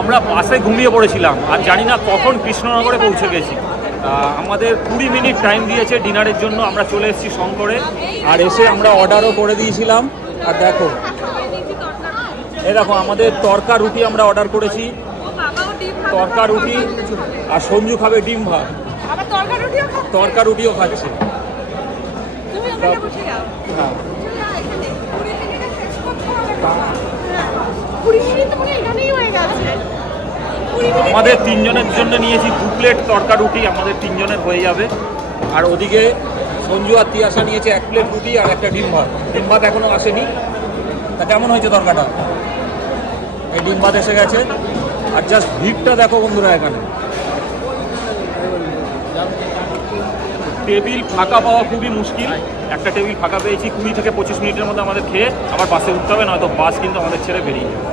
আমরা বাসে ঘুমিয়ে পড়েছিলাম আর জানি না কখন কৃষ্ণনগরে পৌঁছে গেছি। আমাদের 20 মিনিট টাইম দিয়েছে ডিনারের জন্য। আমরা চলে এসেছি শঙ্করে আর এসে আমরা অর্ডারও করে দিয়েছিলাম। আর দেখো এই দেখো আমাদের তরকা রুটি আমরা অর্ডার করেছি, তরকা রুটি, আর সঞ্জু খাবে ডিম ভাত, তরকা রুটিও খাচ্ছে। হ্যাঁ আমাদের 3 জনের জন্য নিয়েছি 2 প্লেট তরকা রুটি, আমাদের 3 জনের হয়ে যাবে। আর ওদিকে সঞ্জু আর তিয়াশা নিয়েছে 1 প্লেট রুটি আর একটা ডিম ভাত। ডিম ভাত এখনও আসেনি। তা কেমন হয়েছে তরকাটা? এই ডিম ভাত এসে গেছে। আর জাস্ট ভিড়টা দেখো বন্ধুরা, এখানে টেবিল ফাঁকা পাওয়া খুবই মুশকিল। একটা টেবিল ফাঁকা পেয়েছি, 20 থেকে 25 মিনিটের মধ্যে আমাদের খেয়ে আবার বাসে উঠতে হবে, নয়তো বাস কিন্তু আমাদের ছেড়ে বেরিয়ে যাবে।